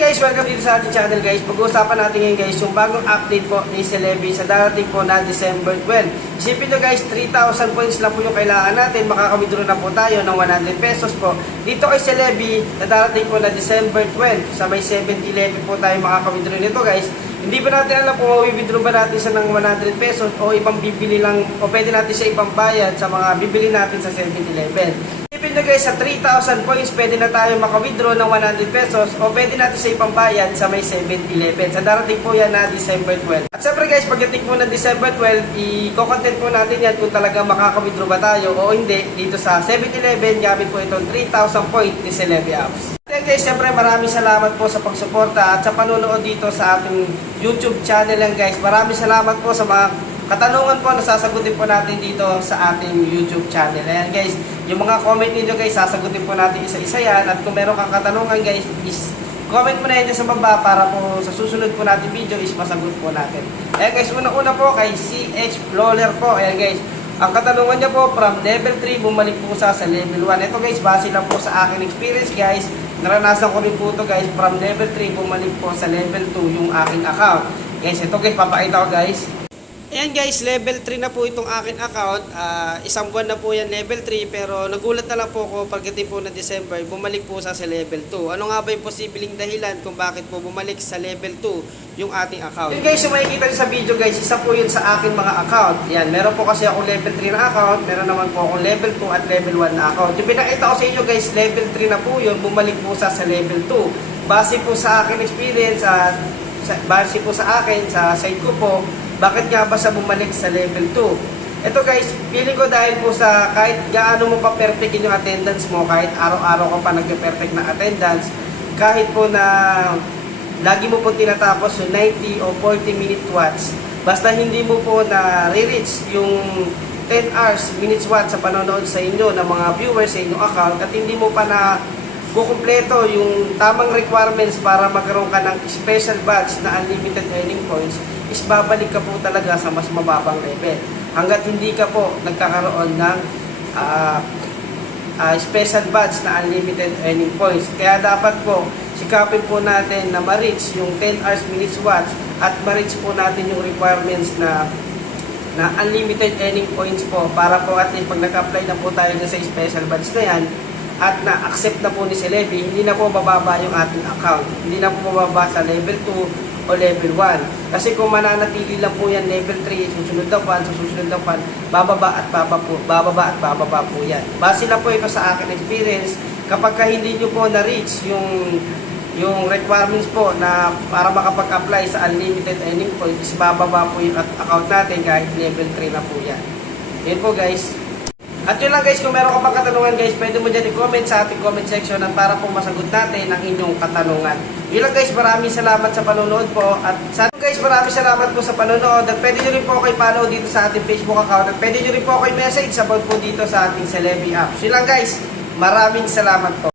Guys, welcome dito sa ating channel guys. Pag-uusapan natin ngayon guys yung bagong update po ni Celebi sa darating po na December 12. Isipin nyo guys, 3,000 points lang po yung kailangan natin. Makaka-withdraw na po tayo ng 100 pesos po. Dito kay Celebi na darating po na December 12. Sa may 7-11 po tayo makaka-withdraw nito guys. Hindi ba natin alam kung i-withdraw ba natin siya ng 100 pesos o ibang bibili lang o pwede natin siya ibang bayad sa mga bibili natin sa 7-11. Isipin nyo guys, sa 3,000 points pwede na tayo maka-withdraw ng 100 pesos o pwede natin siya ibang bayad sa may 7-11. Sa darating po yan na December 12. At syempre guys, pagdating po ng December 12, i-content po natin yan kung talaga makaka-withdraw ba tayo o hindi dito sa 7-11 gamit po itong 3,000 point ni Celebi Apps. Then guys, syempre maraming salamat po sa pagsuporta at sa panonood dito sa ating YouTube channel lang guys. Maraming salamat po sa mga katanungan po na sasagutin po natin dito sa ating YouTube channel. Ayan guys, yung mga comment niyo guys, sasagutin po natin isa-isa yan. At kung meron kang katanungan guys, is comment mo na yan sa baba para po sa susunod po natin video is masagot po natin. Ayan guys, unang-una po kay CH Flawler po. Ayan guys, ang katanungan niya po, from level 3 bumalik po sa level 1. Ito guys, base lang po sa aking experience guys. Naranasan ko rin po ito guys, from level 3 bumalik po sa level 2 yung aking account. Guys, ito guys, papakita ko guys. Ayan guys, level 3 na po itong akin account. Isang buwan na po yan level 3 pero nagulat na lang po ako pagdating po ng December, bumalik po sa level 2. Ano nga ba yung posibleng dahilan kung bakit po bumalik sa level 2 yung ating account? Yun guys, yung makikita nyo sa video guys, isa po yun sa aking mga account. Yan, meron po kasi ako level 3 na account, meron naman po akong level 2 at level 1 na account. Yung pinakita ko sa inyo guys, level 3 na po yun, bumalik po sa level 2. Base po sa akin experience, base po sa akin, sa side ko po, bakit nga ba sa bumalik sa level 2? Ito guys, feeling ko dahil po sa kahit gaano mo pa perfectin yung attendance mo, kahit araw-araw ka pa nag-perfect na attendance, kahit po na lagi mo po tinatapos yung 90 o 40 minute watts, basta hindi mo po na re-reach yung 10 hours minutes watts sa panonood sa inyo ng mga viewers sa inyong account at hindi mo pa na kukumpleto yung tamang requirements para magkaroon ka ng special badge na unlimited earning points, is babalik ka po talaga sa mas mababang level. Hanggat hindi ka po nagkakaroon ng special badge na unlimited earning points. Kaya dapat po, sikapin po natin na ma-reach yung 10 hours minutes watch at ma-reach po natin yung requirements na unlimited earning points po para po at least pag nag-apply na po tayo sa special badge na yan at na-accept na po ni Celebi, hindi na po bababa yung ating account. Hindi na po bababa sa level 2 o level 1. Kasi kung mananatili lang po yan level 3, susunod na pan, susunod na pan, bababa at bababa po yan. Base lang po ito sa akin experience, kapag hindi nyo po na-reach yung requirements po na para makapag-apply sa unlimited earning points, bababa po yung account natin kahit level 3 na po yan. Yan po guys. At yun lang guys, kung meron ka pang katanungan guys, pwede mo dyan i-comment sa ating comment section at para po masagot natin ang inyong katanungan. Yun lang guys, maraming salamat sa panonood po. At sana guys, maraming salamat po sa panonood. At pwede nyo rin po kayo follow dito sa ating Facebook account. At pwede nyo rin po kayo message about po dito sa ating Celebi Apps. Yun lang guys, maraming salamat po.